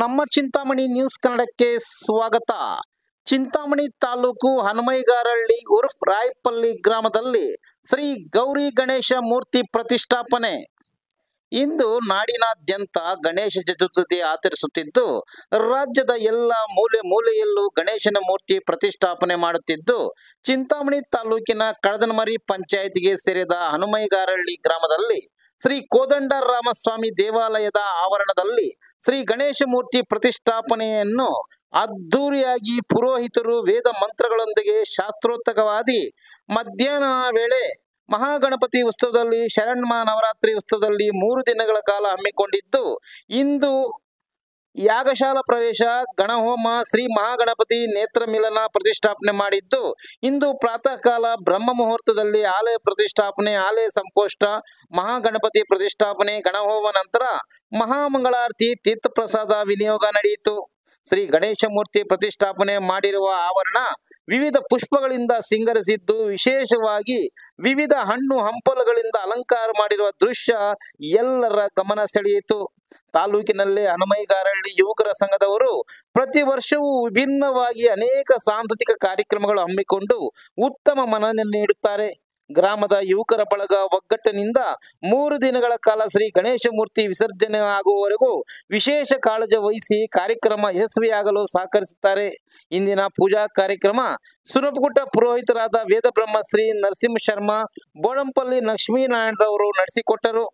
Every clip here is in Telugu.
ನಮ್ಮ ಚಿಂತಾಮಣಿ ನ್ಯೂಸ್ ಕನ್ನಡಕ್ಕೆ ಸ್ವಾಗತ. ಚಿಂತಾಮಣಿ ತಾಲೂಕು ಹನುಮೈಗಾರಹಳ್ಳಿ ಉರ್ಫ್ ರಾಯಪಲ್ಲಿ ಗ್ರಾಮದಲ್ಲಿ ಶ್ರೀ ಗೌರಿ ಗಣೇಶ ಮೂರ್ತಿ ಪ್ರತಿಷ್ಠಾಪನೆ. ಇಂದು ನಾಡಿನಾದ್ಯಂತ ಗಣೇಶ ಚತುರ್ಥಿ ಆಚರಿಸುತ್ತಿದ್ದು, ರಾಜ್ಯದ ಎಲ್ಲ ಮೂಲೆ ಮೂಲೆಯಲ್ಲೂ ಗಣೇಶನ ಮೂರ್ತಿ ಪ್ರತಿಷ್ಠಾಪನೆ ಮಾಡುತ್ತಿದ್ದು, ಚಿಂತಾಮಣಿ ತಾಲೂಕಿನ ಕಳದನಮರಿ ಪಂಚಾಯಿತಿಗೆ ಸೇರಿದ ಹನುಮೈಗಾರಹಳ್ಳಿ ಗ್ರಾಮದಲ್ಲಿ ಶ್ರೀ ಕೋದಂಡರಾಮಸ್ವಾಮಿ ದೇವಾಲಯದ ಆವರಣದಲ್ಲಿ ಶ್ರೀ ಗಣೇಶ ಮೂರ್ತಿ ಪ್ರತಿಷ್ಠಾಪನೆಯನ್ನು ಅದ್ದೂರಿಯಾಗಿ ಪುರೋಹಿತರು ವೇದ ಮಂತ್ರಗಳೊಂದಿಗೆ ಶಾಸ್ತ್ರೋಕ್ತವಾಗಿ ಮಧ್ಯಾಹ್ನ ವೇಳೆ ಮಹಾಗಣಪತಿ ಉತ್ಸವದಲ್ಲಿ ಶರನ್ನವರಾತ್ರಿ ಉತ್ಸವದಲ್ಲಿ 3 ದಿನಗಳ ಕಾಲ ಹಮ್ಮಿಕೊಂಡಿದ್ದು, ಇಂದು ಯಾಗಶಾಲಾ ಪ್ರವೇಶ, ಗಣಹೋಮ, ಶ್ರೀ ಮಹಾಗಣಪತಿ ನೇತ್ರ ಮಿಲನ ಪ್ರತಿಷ್ಠಾಪನೆ ಮಾಡಿದ್ದು, ಇಂದು ಪ್ರಾತಃ ಕಾಲ ಬ್ರಹ್ಮ ಮುಹೂರ್ತದಲ್ಲಿ ಆಲಯ ಪ್ರತಿಷ್ಠಾಪನೆ, ಆಲಯ ಸಂಕೋಷ್ಠ, ಮಹಾಗಣಪತಿ ಪ್ರತಿಷ್ಠಾಪನೆ, ಗಣಹೋಮ ನಂತರ ಮಹಾಮಂಗಳಾರತಿ, ತೀರ್ಥಪ್ರಸಾದ ವಿನಿಯೋಗ ನಡೆಯಿತು. ಶ್ರೀ ಗಣೇಶ ಮೂರ್ತಿ ಪ್ರತಿಷ್ಠಾಪನೆ ಮಾಡಿರುವ ಆವರಣ ವಿವಿಧ ಪುಷ್ಪಗಳಿಂದ ಸಿಂಗರಿಸಿದ್ದು, ವಿಶೇಷವಾಗಿ ವಿವಿಧ ಹಣ್ಣು ಹಂಪಲುಗಳಿಂದ ಅಲಂಕಾರ ಮಾಡಿರುವ ದೃಶ್ಯ ಎಲ್ಲರ ಗಮನ ಸೆಳೆಯಿತು. ತಾಲೂಕಿನಲ್ಲಿ ಹನುಮೈಗಾರಹಳ್ಳಿ ಯುವಕರ ಸಂಘದವರು ಪ್ರತಿ ವರ್ಷವೂ ವಿಭಿನ್ನವಾಗಿ ಅನೇಕ ಸಾಂಸ್ಕೃತಿಕ ಕಾರ್ಯಕ್ರಮಗಳು ಹಮ್ಮಿಕೊಂಡು ಉತ್ತಮ ಮನ್ನಣೆ ನೀಡುತ್ತಾರೆ. ಗ್ರಾಮದ ಯುವಕರ ಬಳಗ ಒಗ್ಗಟ್ಟಿನಿಂದ 3 ದಿನಗಳ ಕಾಲ ಶ್ರೀ ಗಣೇಶ ಮೂರ್ತಿ ವಿಸರ್ಜನೆ ಆಗುವವರೆಗೂ ವಿಶೇಷ ಕಾಳಜಿ ವಹಿಸಿ ಕಾರ್ಯಕ್ರಮ ಯಶಸ್ವಿಯಾಗಲು ಸಹಕರಿಸುತ್ತಾರೆ. ಇಂದಿನ ಪೂಜಾ ಕಾರ್ಯಕ್ರಮ ಸುರಪುಗುಟ್ಟ ಪುರೋಹಿತರಾದ ವೇದಬ್ರಹ್ಮ ಶ್ರೀ ನರಸಿಂಹ ಶರ್ಮಾ, ಬೋಳಂಪಲ್ಲಿ ಲಕ್ಷ್ಮೀನಾರಾಯಣರವರು ನಡೆಸಿಕೊಟ್ಟರು.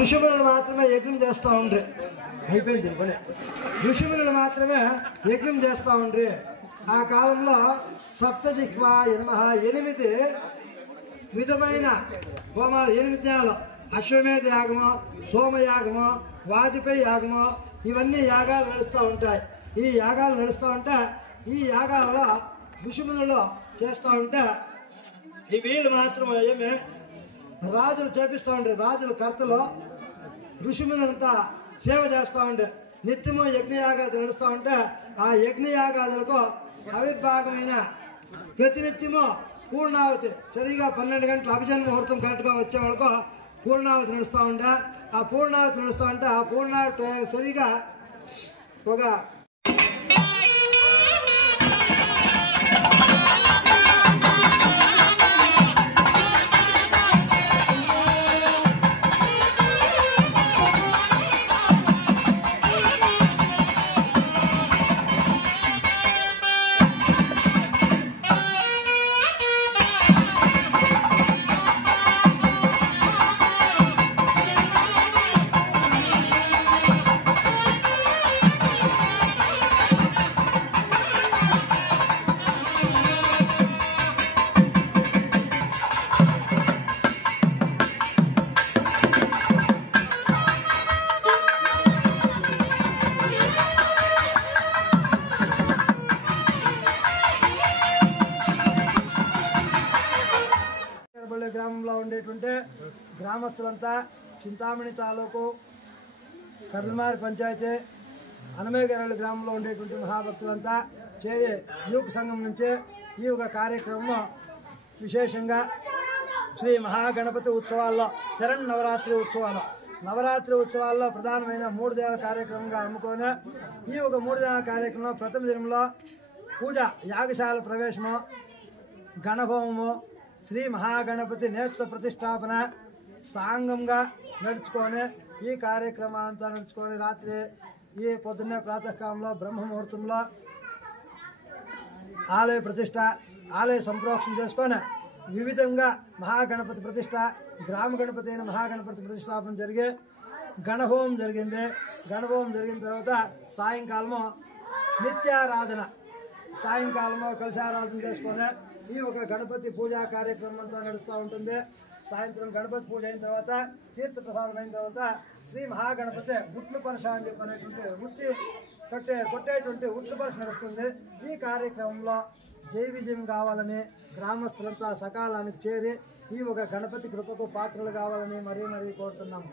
ఋషుములు మాత్రమే యజ్ఞం చేస్తూ ఉండ్రి. అయిపోయింది పని. ఋషుములు మాత్రమే యజ్ఞం చేస్తూ ఉండ్రి. ఆ కాలంలో సప్తదిక్వా 8 విధమైన హోమాలు 8 జ్ఞానాలు అశ్వమేధ యాగము, సోమయాగము, వాజపేయి యాగము, ఇవన్నీ యాగాలు నడుస్తూ ఉంటాయి. ఈ యాగాలు నడుస్తూ ఉంటే ఈ యాగాలలో ఋషిములలో చేస్తూ ఉంటే ఈ వీళ్ళు మాత్రం ఏమి రాజులు చేపిస్తూ ఉండే, రాజుల కర్తలు ఋషిములంతా సేవ చేస్తూ ఉండే. నిత్యము యజ్ఞయాగాలు నడుస్తూ ఉంటే ఆ యజ్ఞయాగాదులకు అవిర్భాగమైన ప్రతినిత్యము పూర్ణావతి సరిగా 12 గంటల అభిజన్ ముహూర్తం కరెక్ట్గా వచ్చే వాళ్ళకు పూర్ణావతి నడుస్తూ ఉండే. ఆ పూర్ణావతి నడుస్తూ ఉంటే ఆ పూర్ణావతి సరిగా ఒక గ్రామంలో ఉండేటువంటి గ్రామస్తులంతా చింతామణి తాలూకు కర్నమారి పంచాయతీ హనుమేగరళి గ్రామంలో ఉండేటువంటి మహాభక్తులంతా చేరి యువక సంఘం నుంచి ఈ యొక్క కార్యక్రమం విశేషంగా శ్రీ మహాగణపతి ఉత్సవాల్లో శరణ్ నవరాత్రి ఉత్సవాల్లో ప్రధానమైన 3 దినాల కార్యక్రమంగా అమ్ముకొని ఈ ఒక 3 దినాల కార్యక్రమంలో ప్రథమ దినంలో పూజ యాగశాల ప్రవేశము, గణహోమము, శ్రీ మహాగణపతి నేత్ర ప్రతిష్టాపన సాంగంగా నడుచుకొని ఈ కార్యక్రమాలంతా నడుచుకొని రాత్రి ఈ పొద్దున్నే ప్రాతకాలంలో బ్రహ్మముహూర్తంలో ఆలయ ప్రతిష్ట, ఆలయ సంప్రోక్షణ చేసుకొని వివిధంగా మహాగణపతి ప్రతిష్ట, గ్రామ గణపతి అయిన మహాగణపతి ప్రతిష్టాపన జరిగి గణహోమం జరిగింది. గణహోమం జరిగిన తర్వాత సాయంకాలము నిత్యారాధన, సాయంకాలము కలశారాధన చేసుకొని ఈ ఒక గణపతి పూజా కార్యక్రమం అంతా నడుస్తూ ఉంటుంది. సాయంత్రం గణపతి పూజ అయిన తర్వాత తీర్థ ప్రసాదం అయిన తర్వాత శ్రీ మహాగణపతి ఉట్లు పరస అని చెప్పినటువంటి కొట్టేటువంటి ఉట్లు పరస నడుస్తుంది. ఈ కార్యక్రమంలో జై విజయం కావాలని గ్రామస్తులంతా సకాలానికి చేరి ఈ ఒక గణపతి కృపకు పాత్రలు కావాలని మరీ కోరుతున్నాము.